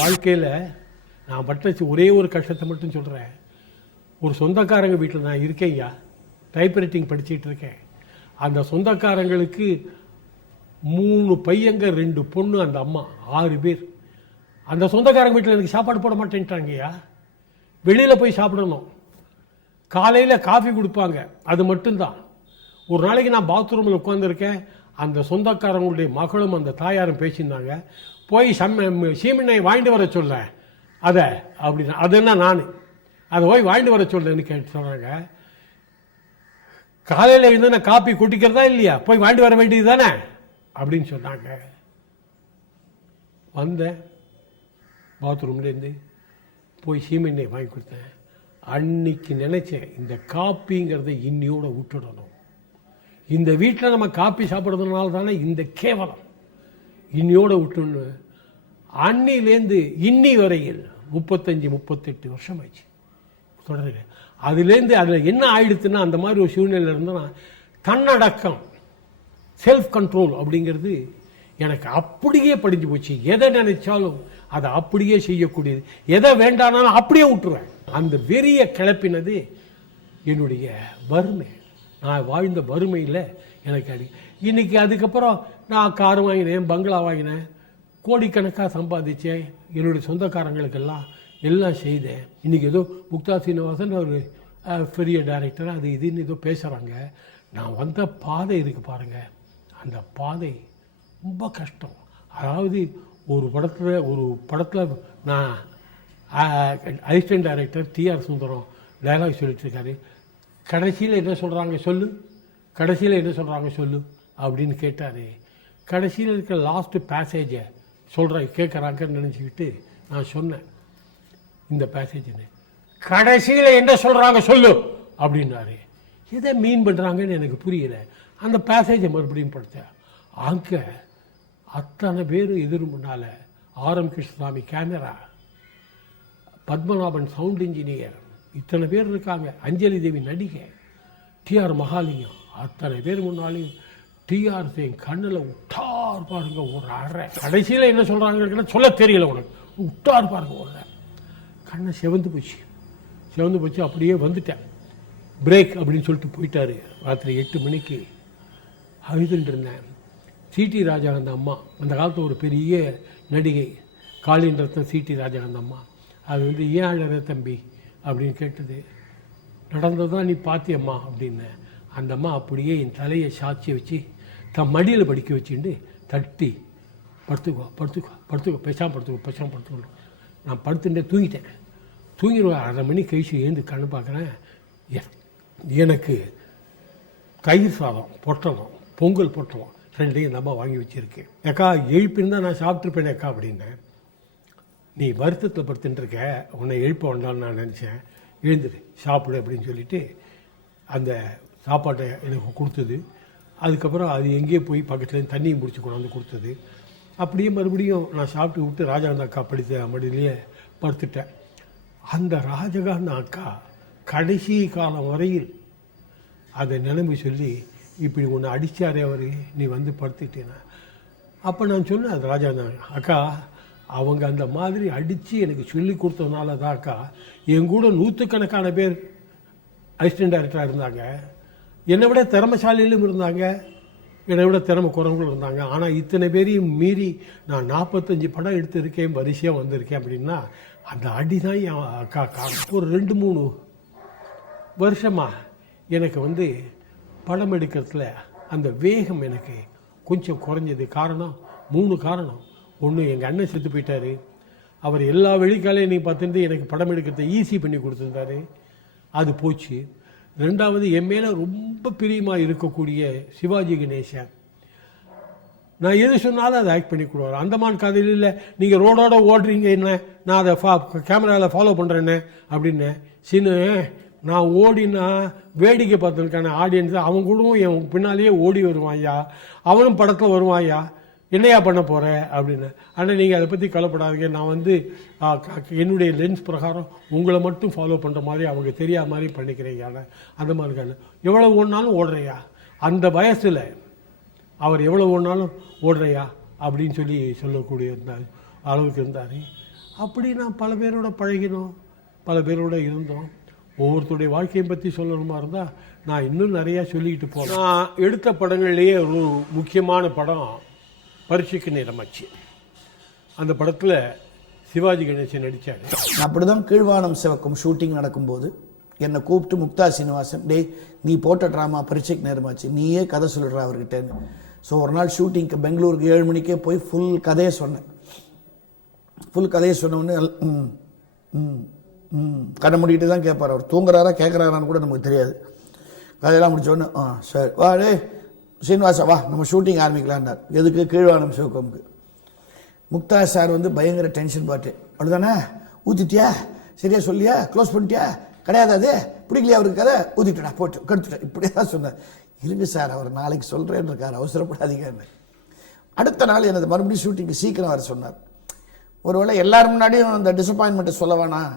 வாழ்க்கையில் நான் பட்ட ஒரே ஒரு கஷ்டத்தை மட்டும் சொல்கிறேன். ஒரு சொந்தக்காரங்க வீட்டில் நான் இருக்கேன்யா, டைப்ரைட்டிங் படிச்சுட்டு இருக்கேன். அந்த சொந்தக்காரங்களுக்கு 3 பையங்க 2 பொண்ணு, அந்த அம்மா 6 பேர். அந்த சொந்தக்காரங்க வீட்டில் எனக்கு சாப்பாடு போட மாட்டேன்ட்டாங்கய்யா. வெளியில் போய் சாப்பிடணும். காலையில் காஃபி கொடுப்பாங்க, அது மட்டும்தான். ஒரு நாளைக்கு நான் பாத்ரூமில் உட்காந்துருக்கேன். அந்த சொந்தக்காரங்களுடைய மகளும் அந்த தாயாரும் பேசியிருந்தாங்க. போய் சீமெண்ணெய் வாங்கிட்டு வர சொல்ல அதை அப்படின்னா, அது என்ன நான் அதை போய் வாங்கிட்டு வர சொல்றேன்னு கேட்டு சொல்கிறாங்க. காலையில் இருந்து நான் காப்பி குடிக்கிறதா இல்லையா, போய் வாங்கிட்டு வர வேண்டியது தானே அப்படின்னு சொன்னாங்க. வந்தேன், பாத்ரூம்லேருந்து போய் சீமெண்ணெய் வாங்கி கொடுத்தேன். அன்னைக்கு நினைச்சேன், இந்த காப்பிங்கிறத இன்னியோட விட்டுடணும். இந்த வீட்டில் நம்ம காப்பி சாப்பிட்றதுனால தானே இந்த கேவலம், இன்னியோட விட்டுன்னு. அன்னிலேருந்து இன்னி வரையில் 35-38 வருஷம் ஆச்சு தொடருங்க. அதுலேருந்து அதில் என்ன ஆயிடுச்சுன்னா, அந்த மாதிரி ஒரு சூழ்நிலை இருந்ததுன்னா, தன்னடக்கம், செல்ஃப் கண்ட்ரோல் அப்படிங்கிறது எனக்கு அப்படியே படிஞ்சு போச்சு. எதை நினைச்சாலும் அதை அப்படியே செய்யக்கூடியது, எதை வேண்டானாலும் அப்படியே விட்டுருவேன். அந்த வெறிய கிளப்பினது என்னுடைய வறுமை. நான் வாழ்ந்த வறுமையில் எனக்கு இன்னைக்கு அதுக்கப்புறம் நான் கார் வாங்கினேன், பங்களா வாங்கினேன், கோடிக்கணக்காக சம்பாதிச்சேன், என்னுடைய சொந்தக்காரங்களுக்கெல்லாம் எல்லாம் செய்தேன். இன்றைக்கி ஏதோ முக்தா சீனிவாசன் ஒரு பெரிய டைரக்டர் அது இதுன்னு ஏதோ பேசுகிறாங்க. நான் வந்த பாதை இருக்குது பாருங்கள், அந்த பாதை ரொம்ப கஷ்டம். அதாவது ஒரு படத்தில் நான் assistant director TR Sundaram dialogue சொல்லிட்டு இருக்காரு. கடைசியில் என்ன சொல்கிறாங்க சொல்லு, கடைசியில் என்ன சொல்கிறாங்க சொல்லு அப்படின்னு கேட்டார். கடைசியில் இருக்கிற லாஸ்ட்டு பேசேஜை கேட்குறாங்கன்னு நினச்சிக்கிட்டு நான் சொன்னேன், இந்த பேசேஜ்னு. கடைசியில் என்ன சொல்கிறாங்க சொல்லு அப்படின்னாரு. எதை மீன் பண்ணுறாங்கன்னு எனக்கு புரியல. அந்த பேசேஜை மறுபடியும் படித்தேன். அங்கே அத்தனை பேர் எதிரும் முன்னால் R M. Krishnaswamy camera, Padmanabhan sound engineer, இத்தனை பேர் இருக்காங்க, அஞ்சலி தேவி நடிகை, டிஆர் மகாலிங்கம், அத்தனை பேர் முன்னாலையும் டிஆர் என் கண்ணில் விட்டார் பாருங்க ஒரு அறை. கடைசியில் என்ன சொல்கிறாங்கன்னு சொல்ல தெரியல உனக்கு, விட்டார் பாருங்க ஒரு கண்ணை செவந்து போச்சு. அப்படியே வந்துட்டேன். பிரேக் அப்படின்னு சொல்லிட்டு போயிட்டாரு. ராத்திரி 8 மணிக்கு அழுதுட்டு இருந்தேன். சிடி ராஜாகாந்த் அம்மா, அந்த காலத்தில் ஒரு பெரிய நடிகை, காளின் ரத்னம் சிடி ராஜாகாந்த் அம்மா. அது வந்து ஏன் அழற தம்பி அப்படின்னு கேட்டது. நடந்ததான் நீ பார்த்தியம்மா அப்படின்னு. அந்த அம்மா அப்படியே என் தலையை சாட்சி வச்சு தன் மடியில் படிக்க வச்சுட்டு தட்டி, படுத்துக்கோ பேசாமல் படுத்துக்கோ. நான் படுத்துட்டே தூங்கிட்டேன். தூங்கிடுவேன். 1/2 மணி கழிச்சு எழுந்து கண்ணு பார்க்குறேன். எனக்கு தயிர் சாதம் பொட்டலம், பொங்கல் பொட்டலம் 2 இந்த அம்மா வாங்கி வச்சுருக்கேன். அக்கா எழுப்பியிருந்தா நான் சாப்பிட்ருப்பேன் அக்கா அப்படின்னேன். நீ வருத்தத்தில் படுத்துட்டுருக்க, உன்னை எழுப்ப வேண்டாம்னு நான் நினச்சேன், எழுந்துரு சாப்பிடு அப்படின்னு சொல்லிவிட்டு அந்த சாப்பாட்டை எனக்கு கொடுத்தது. அதுக்கப்புறம் அது எங்கேயே போய் பக்கத்துலேருந்து தண்ணியும் பிடிச்சி கொண்டாந்து கொடுத்தது. அப்படியே மறுபடியும் நான் சாப்பிட்டு விட்டு ராஜகாந்த் அக்கா படித்த மடியிலேயே படுத்துட்டேன். அந்த ராஜகாந்த் அக்கா கடைசி காலம் வரையில் அதை நினைவு சொல்லி, இப்படி ஒன்று அடித்தாரே அவர், நீ வந்து படுத்துட்டேன்னா. அப்போ நான் சொன்னேன், அது ராஜகாந்த் அக்கா அவங்க அந்த மாதிரி அடித்து எனக்கு சொல்லி கொடுத்ததுனால தான் அக்கா என் கூட 100கணக்கான பேர் அசிஸ்டன்ட் டைரக்டராக இருந்தாங்க. என்னை விட திறமைசாலியிலும் இருந்தாங்க, என்னை விட திறமை குறவங்களும் இருந்தாங்க. ஆனால் இத்தனை பேரையும் மீறி நான் 45 படம் எடுத்திருக்கேன், வரிசையாக வந்திருக்கேன் அப்படின்னா அந்த அடி தான் என் அக்கா காரணம். ஒரு 2-3 வருஷமாக எனக்கு வந்து படம் எடுக்கிறதுல அந்த வேகம் எனக்கு கொஞ்சம் குறைஞ்சது. காரணம் 3 காரணம். ஒன்று, எங்கள் அண்ணன் செத்து போயிட்டார். அவர் எல்லா வெளிக்காலையும் நீ பார்த்துட்டு எனக்கு படம் எடுக்கிறத ஈஸி பண்ணி கொடுத்துருந்தாரு, அது போச்சு. 2வது, என் மேலே ரொம்ப பிரியமாக இருக்கக்கூடிய சிவாஜி கணேசன், நான் எது சொன்னாலும் அதை ஆக்ட் பண்ணி கொடுவார். அந்தமான் கதையில் நீங்கள் ரோடோட ஓடுறீங்க என்ன, நான் அதை கேமராவில் ஃபாலோ பண்ணுறேன்னு அப்படின்னு. நான் ஓடினா வேடிக்கை பார்த்துருக்கான ஆடியன்ஸு, அவன் கூடவும் என் பின்னாலேயே ஓடி வருவான் ஐயா, அவனும் படத்தில் வருவான் ஐயா, என்னையா பண்ண போகிற அப்படின்னு. ஆனால் நீங்கள் அதை பற்றி கவலைப்படாதீங்க, நான் வந்து என்னுடைய லென்ஸ் பிரகாரம் உங்களை மட்டும் ஃபாலோ பண்ணுற மாதிரி அவங்க தெரியாத மாதிரி பண்ணிக்கிறேன். அந்த மாதிரி இருக்காங்க. எவ்வளோ ஓடினாலும் ஓடுறையா, அந்த வயசில் அவர் எவ்வளோ ஓடினாலும் ஓடுறையா அப்படின்னு சொல்லக்கூடிய அளவுக்கு இருந்தார். அப்படி நான் பல பேரோட பழகினோம், பல பேரோட இருந்தோம். ஒவ்வொருத்தருடைய வாழ்க்கையை பற்றி சொல்லணுமா இருந்தால் நான் இன்னும் நிறையா சொல்லிக்கிட்டு போனேன். நான் எடுத்த படங்கள்லேயே ஒரு முக்கியமான படம் பரீட்சைக்கு நேரமாச்சு. அந்த படத்தில் சிவாஜி கணேசன் நடித்தார். அப்படி தான் கீழ்வானம் சிவக்கும் ஷூட்டிங் நடக்கும்போது என்னை கூப்பிட்டு முக்தா சீனிவாசன், டேய் நீ போட்ட ட்ராமா பரீட்சைக்கு நேரமாச்சு, நீயே கதை சொல்லிடுற அவர்கிட்டேன்னு. ஸோ ஒரு நாள் ஷூட்டிங்க்கு பெங்களூருக்கு 7 மணிக்கே போய் ஃபுல் கதையை சொன்னேன். ஃபுல் கதையை சொன்னோடனே கண்ணை மூடிக்கிட்டு தான் கேட்பார். அவர் தூங்குறாரா கேட்குறாரான்னு கூட நமக்கு தெரியாது. கதையெல்லாம் முடிச்சோடனே சரி வா டே சீனிவாசா வா நம்ம ஷூட்டிங் ஆரம்பிக்கலான்னார். எதுக்கு? கீழ்வானம் சிவகமுக்கு. முக்தா சார் வந்து பயங்கர டென்ஷன் பாட்டு. அப்படிதானே? ஊற்றிட்டியா? சரியா சொல்லியா? க்ளோஸ் பண்ணிட்டியா? கிடையாது, அது பிடிக்கலையா அவருக்கு கதை? ஊற்றிட்டா போட்டு கடுத்துட்டேன். இப்படியே தான் சொன்னேன். இருங்க சார், அவர் நாளைக்கு சொல்கிறேன்னு இருக்கார், அவசரப்படாதீங்கன்னு. அடுத்த நாள் எனது மறுபடியும் ஷூட்டிங்கு சீக்கிரம் வர சொன்னார். ஒருவேளை எல்லாரும் முன்னாடியும் அந்த டிசப்பாயின்மெண்ட்டை சொல்ல வேணாம்,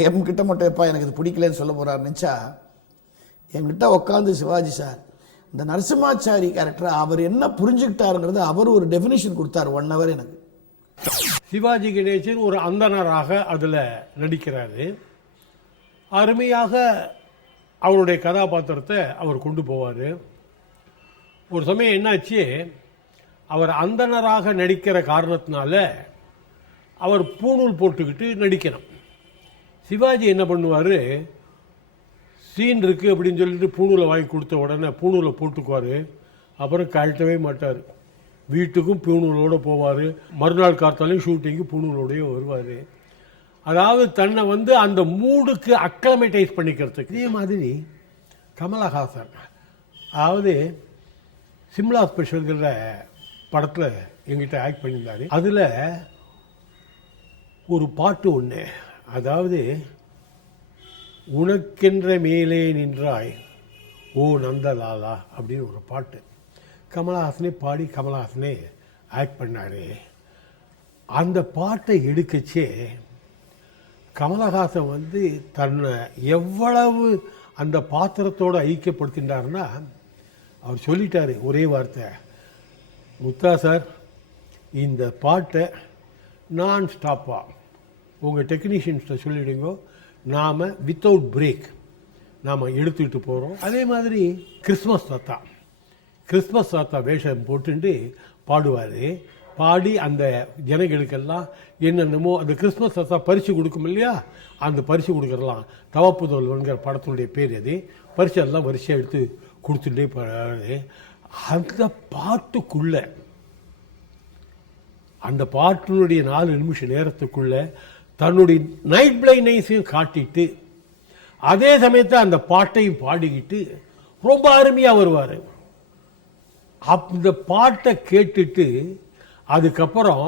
என்கிட்ட மட்டும் எப்பா எனக்கு இது பிடிக்கலன்னு சொல்ல போகிறார் நினச்சா, என்கிட்ட உட்காந்து சிவாஜி சார் இந்த நரசிம்மாச்சாரி கேரக்டரை அவர் என்ன புரிஞ்சுக்கிட்டாருங்கிறது அவர் ஒரு டெஃபினேஷன் கொடுத்தார் 1 hour எனக்கு. சிவாஜி கணேசன் ஒரு அந்தனராக அதில் நடிக்கிறாரு. அருமையாக அவருடைய கதாபாத்திரத்தை அவர் கொண்டு போவார். ஒரு சமயம் என்னாச்சு, அவர் அந்தனராக நடிக்கிற காரணத்தினால அவர் பூணூல் போட்டுக்கிட்டு நடிக்கணும். சிவாஜி என்ன பண்ணுவார், சீன் இருக்குது அப்படின்னு சொல்லிட்டு பூணூலை வாங்கி கொடுத்த உடனே பூணூலை போட்டுக்குவார். அப்புறம் கழட்டவே மாட்டார். வீட்டுக்கும் பூணூலோடு போவார். மறுநாள் காத்தாலையும் ஷூட்டிங்கு பூணூலோடையே வருவார். அதாவது தன்னை வந்து அந்த மூடுக்கு அக்ளமேட்டைஸ் பண்ணிக்கிறதுக்கு. இதே மாதிரி கமலஹாசன், அதாவது சிம்லா ஸ்பெஷல்கிற படத்தில் எங்கிட்ட ஆக்ட் பண்ணியிருந்தார். அதில் ஒரு பாட்டு ஒன்று, அதாவது உனக்கென்ற மேலே நின்றாய் ஓ நந்தலாலா அப்படின்னு ஒரு பாட்டு கமலஹாசனே பாடி கமலஹாசனே ஆக்ட் பண்ணார். அந்த பாட்டை எடுக்கச்சே கமலஹாசன் வந்து தன்னை எவ்வளவு அந்த பாத்திரத்தோடு ஐக்கியப்படுத்தின்றாருன்னா, அவர் சொல்லிட்டார் ஒரே வார்த்தை, முத்தா சார் இந்த பாட்டை நான் ஸ்டாப்பாக உங்கள் டெக்னீஷியன்ஸ்கிட்ட சொல்லிவிடுங்க, நாம் வித்தவுட் பிரேக் நாம் எடுத்துக்கிட்டு போகிறோம். அதே மாதிரி கிறிஸ்மஸ் தாத்தா வேஷம் போட்டுட்டு பாடுவார். பாடி அந்த ஜனங்களுக்கெல்லாம் என்னென்னமோ அந்த கிறிஸ்மஸ் தாத்தா பரிசு கொடுக்கும் இல்லையா, அந்த பரிசு கொடுக்குறலாம் தவப்புதல்வன்கிற படத்தினுடைய பேர். அது பரிசு எல்லாம் வரிசையாக எடுத்து கொடுத்துட்டே போகிறாரு. அந்த பாட்டுக்குள்ளே, அந்த பாட்டினுடைய 4 நிமிஷ நேரத்துக்குள்ளே தன்னுடைய நைட் பிளைண்ட்னஸையும் காட்டிட்டு அதே சமயத்தை அந்த பாட்டையும் பாடிக்கிட்டு ரொம்ப அருமையாக வருவார். அந்த பாட்டை கேட்டுட்டு அதுக்கப்புறம்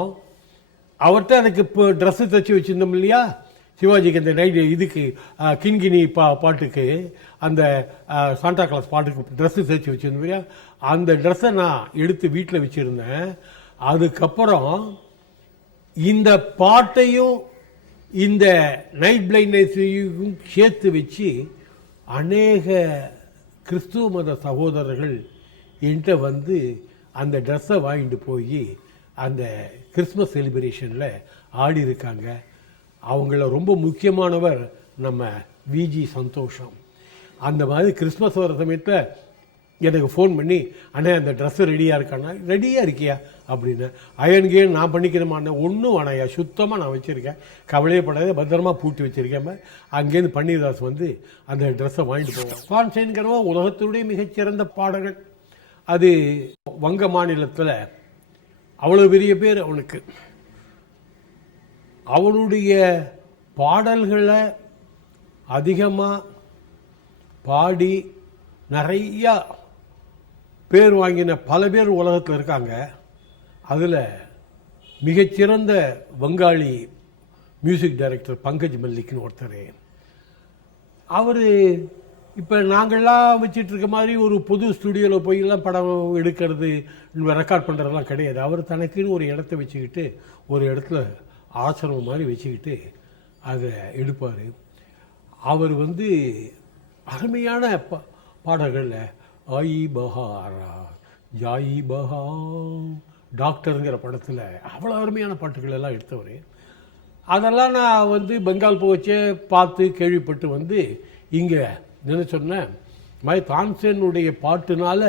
அவர்கிட்ட அதுக்கு இப்போ ட்ரெஸ்ஸு தைச்சி வச்சுருந்தோம் இல்லையா, சிவாஜிக்கு அந்த நைட்டு இதுக்கு கிண்கிணி பாட்டுக்கு அந்த சாண்டா கிளாஸ் பாட்டுக்கு ட்ரெஸ்ஸு தைச்சி வச்சுருந்தோம் இல்லையா, அந்த ட்ரெஸ்ஸை நான் எடுத்து வீட்டில் வச்சுருந்தேன். அதுக்கப்புறம் இந்த பாட்டையும் இந்த நைட் பிளைண்ட்னஸையும் சேர்த்து வச்சு அநேக கிறிஸ்துவ மத சகோதரர்கள் என்கிட்ட வந்து அந்த ட்ரெஸ்ஸை வாங்கிட்டு போய் அந்த கிறிஸ்மஸ் செலிப்ரேஷனில் ஆடி இருக்காங்க. அவங்கள ரொம்ப முக்கியமானவர் நம்ம விஜி சந்தோஷம். அந்த மாதிரி கிறிஸ்மஸ் வர சமயத்தில் எனக்கு ஃபோன் பண்ணி, அண்ணே அந்த ட்ரெஸ்ஸு ரெடியாக இருக்காண்ணா. ரெடியாக இருக்கியா அப்படின்னு. அயன்கே நான் பண்ணிக்கிறேமாண்ணே. ஒன்றும் வேணாயா, சுத்தமாக நான் வச்சுருக்கேன், கவலையே படாத, பத்திரமா பூட்டி வச்சுருக்கேன். அங்கேருந்து பன்னீர்தாஸ் வந்து அந்த ட்ரெஸ்ஸை வாங்கிட்டு போவோம். கான்சைன்கிறவா உலகத்தினுடைய மிகச்சிறந்த பாடகன். அது வங்க மாநிலத்தில் அவ்வளோ பெரிய பேர் அவனுக்கு. அவனுடைய பாடல்களை அதிகமாக பாடி நிறையா பேர் வாங்கின பல பேர் உலகத்தில் இருக்காங்க. அதில் மிகச்சிறந்த வங்காளி மியூசிக் டைரக்டர் பங்கஜ் மல்லிக்னு ஒருத்தர். அவர் இப்போ நாங்கள்லாம் வச்சிட்டு இருக்க மாதிரி ஒரு பொது ஸ்டுடியோவில் போயெல்லாம் படம் எடுக்கிறது ரெக்கார்ட் பண்ணுறதெல்லாம் கிடையாது. அவர் தனக்குன்னு ஒரு இடத்த வச்சுக்கிட்டு ஒரு இடத்துல ஆசிரமம் மாதிரி வச்சுக்கிட்டு அதை எடுப்பார். அவர் வந்து அருமையான பாடல்களில் ஆயி பஹாரா ஜாயி பஹா டாக்டருங்கிற படத்தில் அவ்வளோ அருமையான பாட்டுகள் எல்லாம் எடுத்தவர். அதெல்லாம் நான் வந்து பெங்கால் போச்சே பார்த்து கேள்விப்பட்டு வந்து இங்கே என்ன சொன்னேன், மாதிரி தான்சேனுடைய பாட்டுனால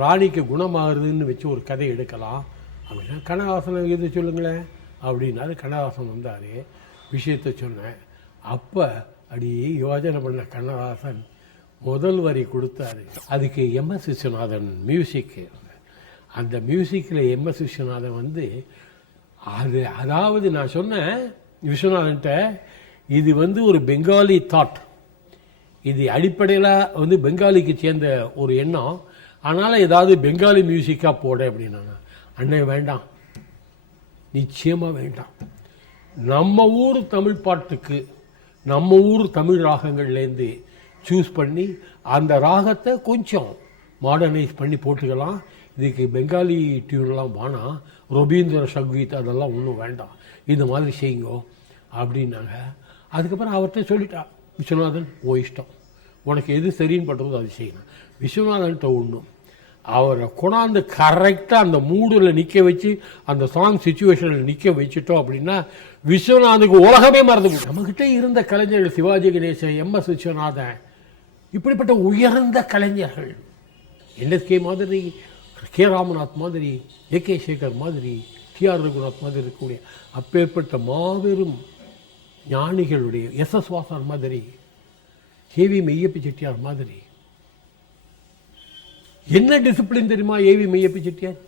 ராணிக்கு குணமாகுதுன்னு வச்சு ஒரு கதை எடுக்கலாம் அப்படின்னா கண்ணதாசனை எது சொல்லுங்களேன் அப்படின்னாரு. கண்ணதாசன் வந்தார், விஷயத்தை சொன்னேன். அப்போ அப்படியே யோஜனை பண்ண கண்ணதாசன் முதல் வரி கொடுத்தாரு. அதுக்கு எம்எஸ் விஸ்வநாதன் மியூசிக்கு. அந்த மியூசிக்கில் எம்எஸ் விஸ்வநாதன் வந்து அதாவது நான் சொன்னேன் விஸ்வநாதன்ட்ட, இது வந்து ஒரு பெங்காலி தாட், இது அடிப்படையில் வந்து பெங்காலிக்கு சேர்ந்த ஒரு எண்ணம், அதனால் ஏதாவது பெங்காலி மியூசிக்காக போட அப்படின்னா. அண்ணே வேண்டாம், நிச்சயமாக வேண்டாம். நம்ம ஊர் தமிழ் பாட்டுக்கு நம்ம ஊர் தமிழ் ராகங்கள்லேருந்து சூஸ் பண்ணி அந்த ராகத்தை கொஞ்சம் மாடர்னைஸ் பண்ணி போட்டுக்கலாம். இதுக்கு பெங்காலி டியூன்லாம் வேணாம், ரவீந்திர சங்கீத் அதெல்லாம் ஒன்றும் வேண்டாம், இந்த மாதிரி செய்யுங்கோ அப்படின்னாங்க. அதுக்கப்புறம் அவர்கிட்ட சொல்லிட்டா, விஸ்வநாதன் ஓ இஷ்டம், உனக்கு எது சரின்னு பண்றதோ அது செய்யணும். விஸ்வநாதன்கிட்ட ஒன்றும் அவரை கொண்டாந்து கரெக்டாக அந்த மூடில் நிற்க வச்சு அந்த சாங் சுச்சுவேஷனில் நிற்க வச்சுட்டோம் அப்படின்னா விஸ்வநாதனுக்கு உலகமே மறந்து போகும். நம்மகிட்ட இருந்த கலைஞர்கள் சிவாஜி கணேசன், எம்எஸ் விஸ்வநாதன், இப்படிப்பட்ட உயர்ந்த கலைஞர்கள், என்எஸ்கே மாதிரி, கே ராமநாத் மாதிரி, ஏகே சேகர் மாதிரி, டிஆர் ரகுநாத் மாதிரி இருக்கக்கூடிய அப்பேற்பட்ட மாபெரும் ஞானிகளுடைய எஸ்எஸ் வாசர் மாதிரி, ஏவி மெய்யப்ப செட்டியார் மாதிரி. என்ன டிசிப்ளின் தெரியுமா ஏவி மெய்யப்ப செட்டியார்?